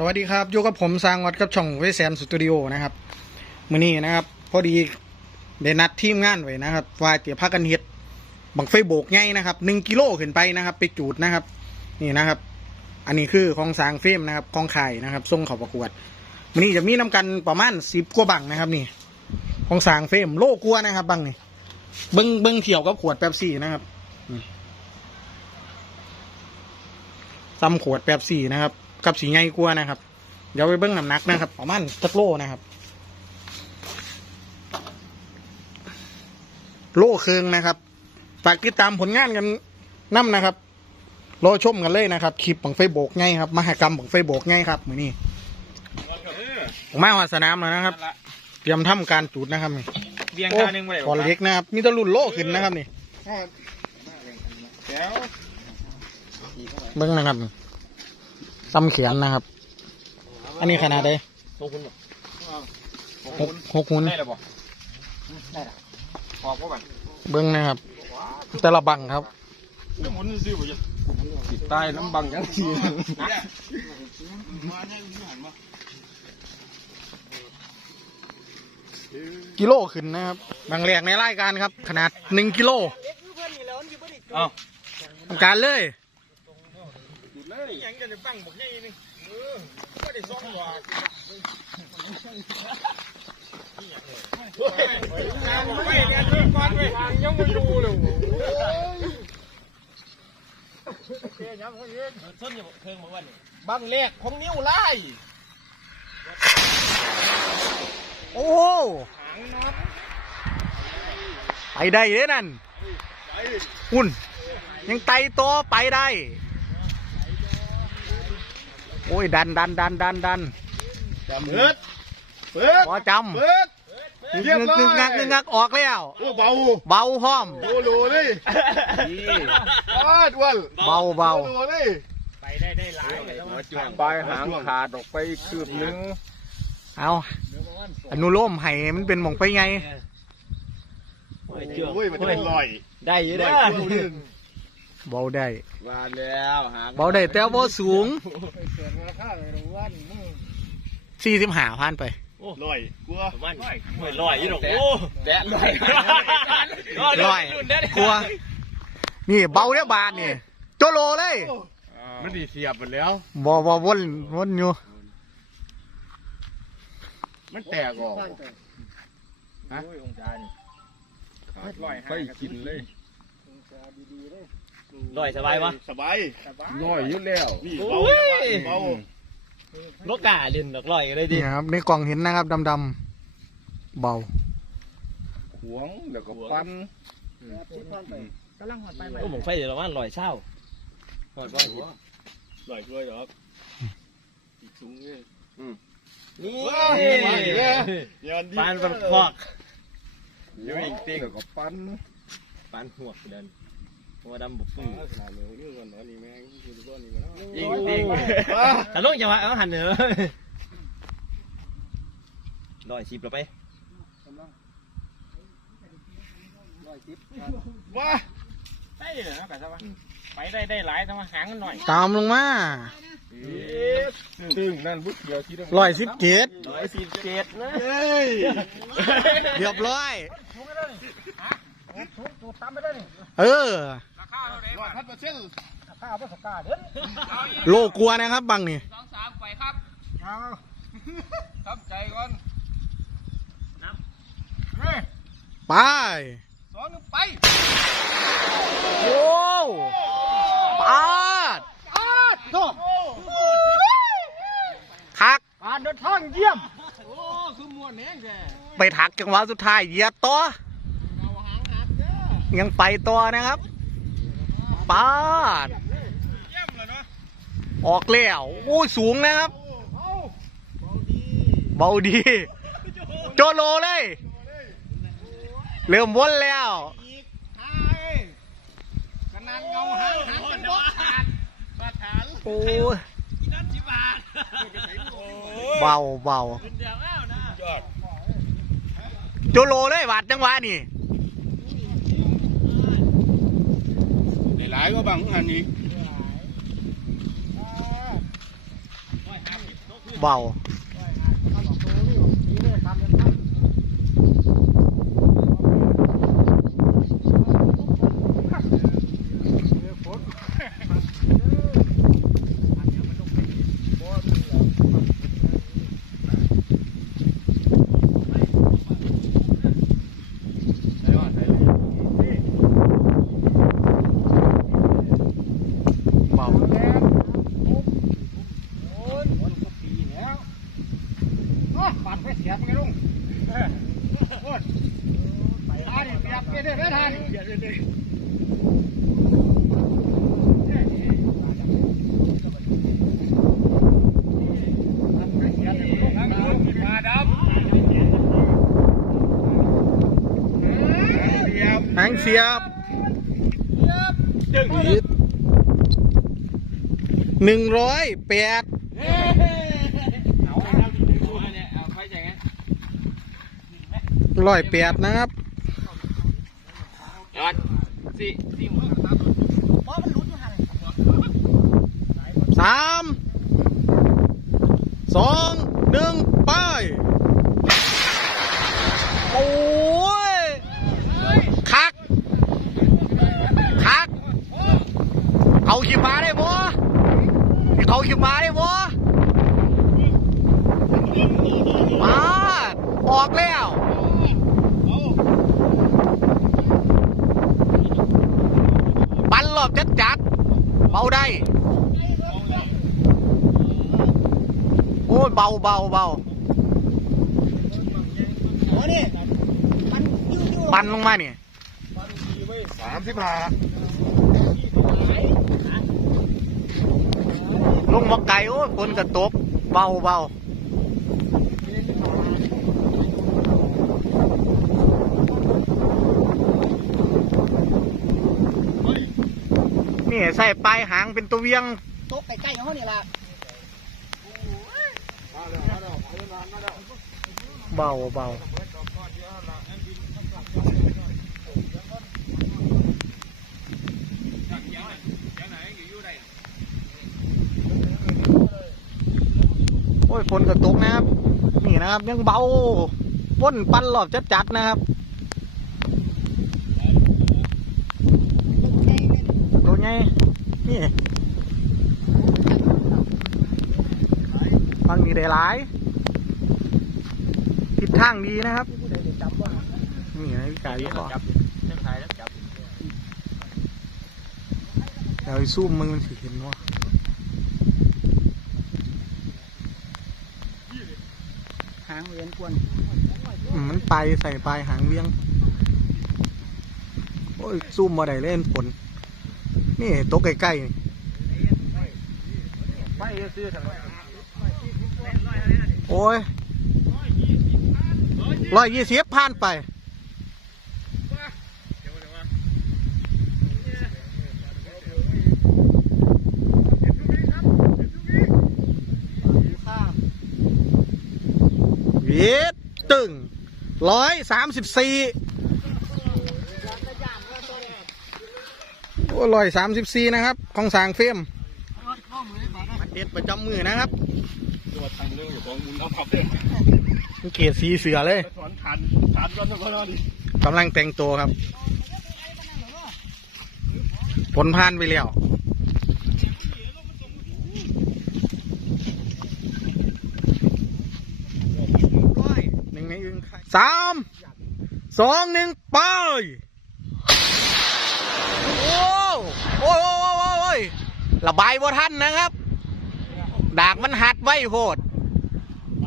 สวัสดีครับอยู่กับผมสร้างวัดกับช่องเวสแซมสตูดิโอนะครับมื้อนี้นะครับ พอดีได้นัดทีมงานไว้นะครับว่าจะพากันเฮ็ดบังไฟโบกใหญ่นะครับหนึ่งกิโลขึ้นไปนะครับ ไปจูดนะครับ นี่นะครับ อันนี้คือของสร้างเฟมนะครับของไข่นะครับส่งเขาประกวดมื้อนี้จะมีน้ำกันประมาณสิบกว่าบังนะครับนี่ ของสร้างเฟมโลกัวนะครับบังนี่เบิ้งเบิ้งเที่ยวกับขวดแป๊บซี่นะครับนี่ซ้ำขวดแป๊บซี่นะครับ กับสีใหญ่กว่านะครับ เดี๋ยวไปเบิ้งน้ำหนักนะครับ ประมาณจักโลนะครับ โลเคืองนะครับฝากติดตามผลงานกันน้ำนะครับรอชมกันเลยนะครับคลิปบังไฟโบกไงครับมหกรรมบังไฟโบกไงครับมือนี้มาหัดสนามแล้วนะครับ เตรียมทำการจุดนะครับนี่เบียงโอ้กาหนึ่งไปเลยก่อนเล็กนะครับมีแตะลุ่นโลขึ้นนะครับนี่แก้วเบิ้งนะครับนี่ ซ้ำเขียนนะครับ อันนี้ขนาดใดโตคุณบอกหกหกหุ่นได้หรือเปล่าได้ละขอบก็แบบเบิ้งนะครับ แต่ละบังครับหมุนซื้อไปยังติดใต้น้ำบังยังทีกิโลขึ้นนะครับบางแรกในรายการครับ ขนาดหนึ่งกิโลเอาทำการเลย ยังจะบังบอกยังนึงก็ได้ซ้อมกว่าไม่เนี่ยก่อนไปยังไม่รู้เลยบังแรกของนิ้วไล่โอ้โหไปได้เลยนั่นหุ่นยังไต่ตัวไปได้ โอ้ยดันดันดันดันดันเปิดเปิดพอจเปิดำเรียบร้อยงึกงักงึกงักออกแล้วโอ้เบาเบาพร้อมโอ้โหเลยปาดวันเบาเบาโอ้โหเลยไปได้ได้หลายเลยปลายหางขาดออกไปคืบนึงเอาอนุโลมให้มันเป็นหมองไปไงโอ้ยมันจะเป็นรอยได้เยอะรนะอยคู่นึง เบาได้มาแล้วหางเบาได้แต่ว่าสูงสี่สิบห้าพันไปรอยกลัวมันไม่ลอยยี่หรอกโอ้แดดลอยร้อยกลัวนี่เบาเนี่ยบาทนี่โจโลเลย มันดีเสียบหมดแล้วบอบอวนวนอยู่ มันแตกออกไปกินเลย ลอยสบายวะ สบายน้อยอยู่แล้วนี่โอ้เบายเบาโลกาเล่นดอกลอยกันเลยดินี่ครับในกล่องเห็นนะครับดำๆเบา ขวงแล้วก็ปั้นโอ้ผมไฟเดี๋ยวมันลอยเช่าลอยลอยรอยด้วยเหรออีกสูงเลยนี่ว้าวมาอีกแล้วย้อนดีปานปันคอก อยู่อีกติ้งแล้วก็ปั้นปานหัวเดิน หัวดำบุกฟุ้งขนาดนี้นี่ก่อนอันนี้แม่งคือก้อนนี้มาแล้วยิงยิงว้าแต่ลูกอย่ามาเอาหันเหนือลอยชิบเราไปว้าได้เหรอแบบว่าไปได้ได้หลายทำมาหางกันหน่อยตามลงมาตึ้งนั่นบุ๊กเดียวที่ร้อยสิบเจ็ดร้อยสิบเจ็ดนะเฮ้ยเรียบร้อยเออ ร้อยพันเปอร์เซ็นต์โลกลัวนะครับบังนี่สองสามไปครับทำใจก่อนไปสองหนึ่งไปโอ้ปาดคักการเดินทางเยี่ยมไปถักจังหวะสุดท้ายเหยียบต่อยังไปต่อนะครับ ปาด ออกแล้วโอ้ยสูงนะครับ เบาดี โจโลเลย เริ่มวนแล้วขนาดเงาหางหางเป็นบอขาดมาฐานโอ้ยนั่นสิบบาทเบาเบาเดี๋ยวแล้วนะโจโลเลยบาดจังหวะนี่ หลายก็บางอันนี้ ร้อยห้าสิบโล เบา เบา ปัดไปเสียบไงลุงเออโอ้ยไปทานเปียกเปียกได้ทานเปียกได้มาดับ หางเสียบหนึ่งร้อยแปดเอาเอาดูเนี่ยเอาไฟใจไงร้อยแปดนะครับ ยอดสี่ สามสองหนึ่งไปโอ้ยคักคักเขาขี่ม้าได้บ่เขาขี่ม้าได้บ่มาออกแล้ว ปัน รอบจัดจัดๆเบาได้ โอ้ยเบาเบาเบาปันลงมาเนี่ยสามสิบห้าลงมาไกลโอ้ยฝนกระตกเบาเบา นี่ใส่ปลายหางเป็นตัวเวียงโต๊ะใกล้ๆเขานี่ล่ะเบาเบาโอ้ยฝนกระตกนะครับ นี่นะครับยังเบาว่นปันหลอบจัดๆนะครับ ตัวไง นี่ฟังนี่ได้หลายทิศทางดีนะครับ นี่นะพี่กายวิเคราะห์เส้นสายแล้วจับเดี๋ยวซูมมึงมันสิเห็นว่าหางเวียนกวนอืมมันไปใส่ปลายหางเลี้ยง โอ้ยซูมมาได้เล่นผล นี่ต๊ะใกล้ๆนี่ไม่ซื้อทำไมโอ้ยร้อยยี่สิบผ่านไปเย็ดตึงร้อยสามสิบสี่ อ้ร้อยสามสิบสี่นะครับ ของสางเฟรมมันเด็ดประจำมือนะครับตัวทางเรื่องอยู่ของมุนเอาผับเลยมันเกียรสีเสือเลยสอนขันขันร้อนร้อนร้อนดิกำลังแต่งตัวครับ ผลผ่านไปแล้วหนึ่งในอึงไข่สามสองหนึ่งไป โอ้ โอ้ยโอ้ยโอ้ยโอ้ยโอ้ยระบายบ่ทันนะครับ ดากมันหัดไว้โหดไป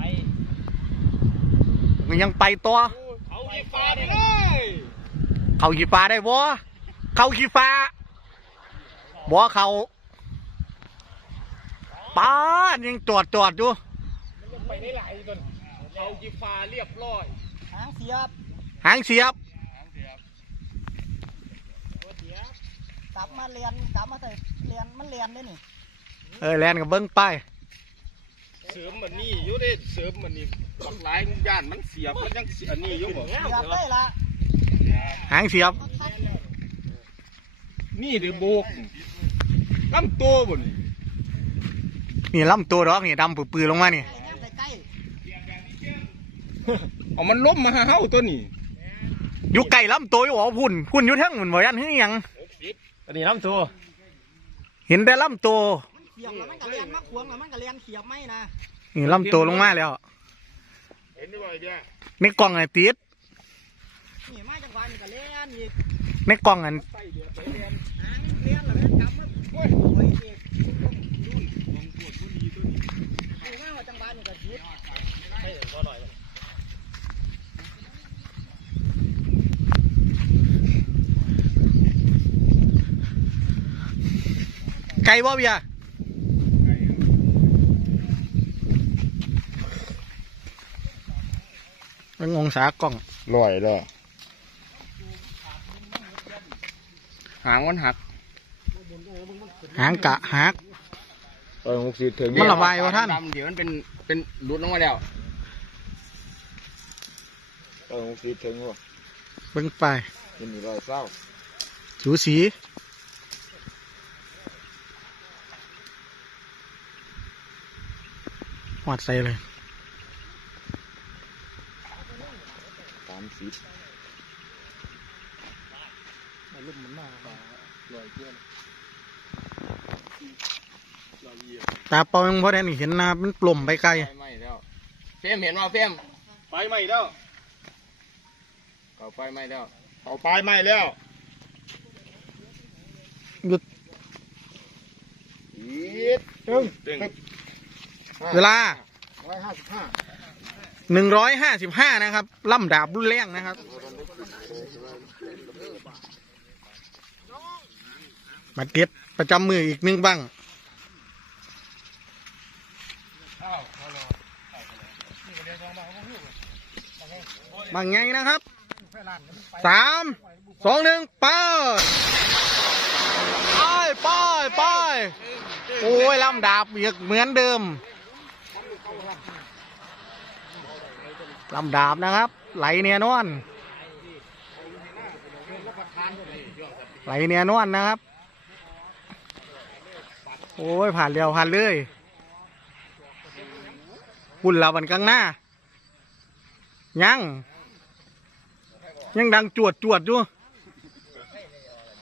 มันยังไปตัว เขาไฟฟ้าดิเลยเขาขี่ฟ้าได้บ่เขาขี่ฟ้าบ่เขาป้าดยังตรวจตรวจอยู่ไปได้หลายจนเขากีฟ้าเรียบร้อย หางเสียบ หางเสียบ กลับมาเรียนกลับมาใส่เรียนมันเรียนได้นี่เออแลนกับเบิ้งไปเสริมมันนี่อยู่เด้เสริมมันนี่บักหลายย่านมันเสียบมันยังเสียอันนี้อยู่บ่เสียบได้ละหางเสียบนี่เดือโบกลำตัวบ่นี่นี่ลำตัวดอกนี่ดำปื้อๆลงมานี่ไอ้ไงเอามันล้มมาหาเฮาตัวนี้อยู่ไก่ลำตัวอยู่อ๋อพุ่นพุ่นอยู่เทั้งเหมือนบ่ยันเฮ้ยยัง อันนี้น้ำตัวเห็นแต่ลำตัวเขียบแล้วมันก็เลียนมาขวงแล้วมันก็เลียนเขียบไม่นะนี่ลำตัวลงมาแล้ว เห็นด้วยจ้ะในกล่องไอ้ติดนี่มาจังหวะนี่ก็เลียนอีกในกล่องอันหางเลียนแล้วมันกำมันโอ้ยโอ้ยอีกดูว่าว่าจังหวะนี่ก็จิตไก่ บ่เบียร์เป็นองศากล่องลอยแล้วหางมันหัก หางกะหักเออหกสิบถึงมันระบายวะท่านดำเดี๋ยวมันเป็นเป็นหลุดลงมาแล้วเออหกสิบถึงวะเบิ่งไปเป็นรอยเศร้าสูสี หวัดใส่เลยสามสิบตาเปล่ายังพอได้นี่เห็นหน้ามันปล่มไปไกล ไฟไหม้แล้วเฟมเห็นว่าเฟมไฟไหม้แล้วเขาไฟไหม้แล้วเขาไฟไหม้แล้วหยุด อีดตึงตึง เวลาร้อยห้าสิบห้าหนึ่งร้อยห้าสิบห้านะครับล่ำดาบรุ่นแรงนะครับ มาเก็บประจำมืออีกหนึ่งบ้างบางไงนะครับสามสองหนึ่งไปไปไปไปโอ้ยล่ำดาบอีกเหมือนเดิม ลำดาบนะครับ ไหลเนียนวลไหลเนียนวลนะครับ โอ้ยผ่านเร็วผ่านเลยหุ่นเราบันกลางหน้า ยัง ยังดังจวดจวดอยู่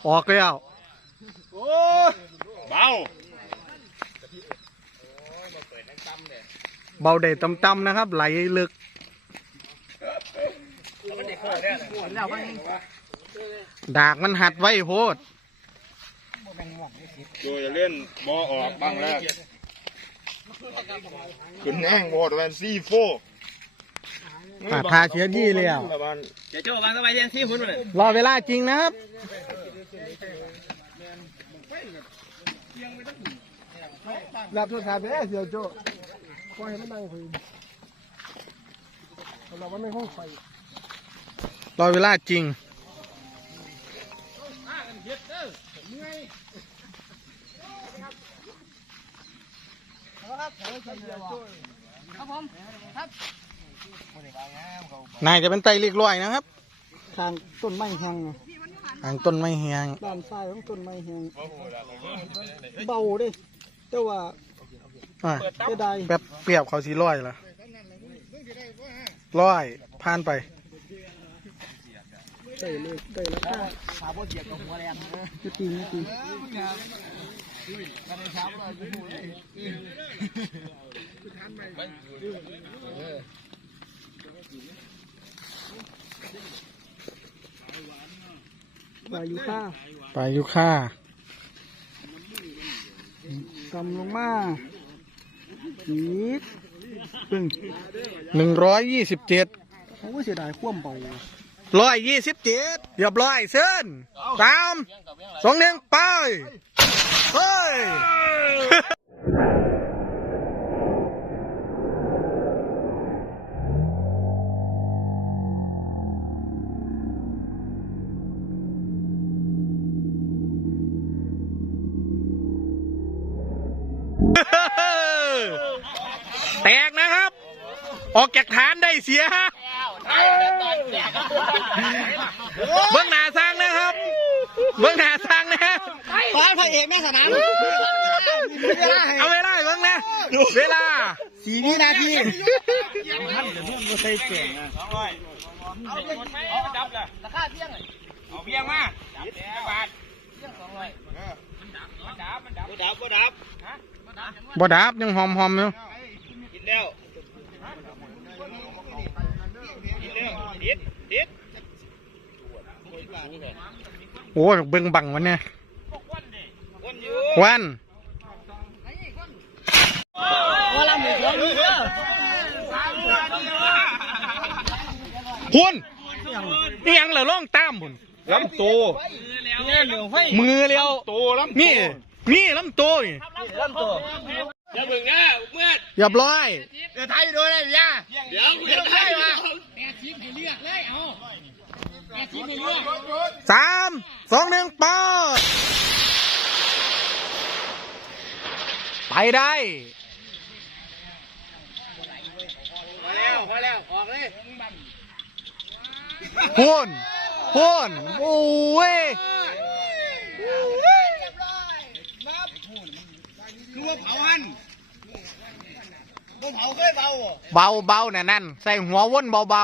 ออกแล้วเบาเบาได้ตำๆนะครับ ไหลลึก ดากมันหัดไว้โพดโดยจะเล่นบอออกบ้างแรกขึ้นแห้งโหดแวนซี่โฟอะพาเสียยี่เลยอะเดี๋ยวโจ้กันสบายเย็นซี่หุ่นมาเลยรอเวลาจริงนะครับรับโทรศัพท์เด้อเสียวโจ้ปล่อยให้มันนั่งคุยเราว่าไม่ห้องไฟ รอเวลาจริงครับผมครับนายจะเป็นไตเรียกร้อยนะครับทางต้นไม้แห้งทางต้นไม้แหงด้านซ้ายของต้นไม้แห้งเบาเด้แต่ว่าเสียดแป๊บเปรียบเขาสีร้อยละร้อยผ่านไป ได้เลยได้แล้วค่ะหาบ่เหยียบกับหัวแรงเออไม่จริงไม่จริงวายุค่าไปยุค่ากำลงมาจีดปึ้งหนึ่งร้อยยี่สิบเจ็ดโอ้ยเสียดายคว่ำเบา ร้อยยี่สิบเจ็ดเรียบร้อยเส้นสามสองหนึ่งไปเฮ้ยแตกนะครับ ออกจากฐานได้เสีย เบื้องหน้าสร้างนะครับ เบื้องหน้าสร้างนะตอนพระเอกแม่สนามเอาเวลาเบื้องนะเวลาสี่วินาทีใส่เก่งนะเอาเบี้ยเอาดับเลยราคาเบี้ยงเอาเบี้ยงมาจับบาทเบี้ยงสองร้อยมันดับมันดับมันดับมันดับบ่ดับยังหอมหอมอยู่กินแล้ว โอ้ยเบิ่งบังวันเนี่ยวันหุ่นนี่ยังเหล่าล่องตามหุ่นลำตัวมือเลี้ยวนี่นี่ลำตนี่ลำตัวอย่าเบิ่งนะเมื่ออย่าปล่อยเดี๋ยวไทยดูเลยอย่าเดี๋ยวเดี๋ยวไทยมาแต่ชิมให้เลือกเลยเอา สามสองหนึ่งเปิดไปได้พอแล้วพอแล้วออกเลยพูนพูนโอ้ยคือว่าเผาหันเผาเคยเบาเบาเบาเนี่ยนั่นใส่หัววนเบาเบา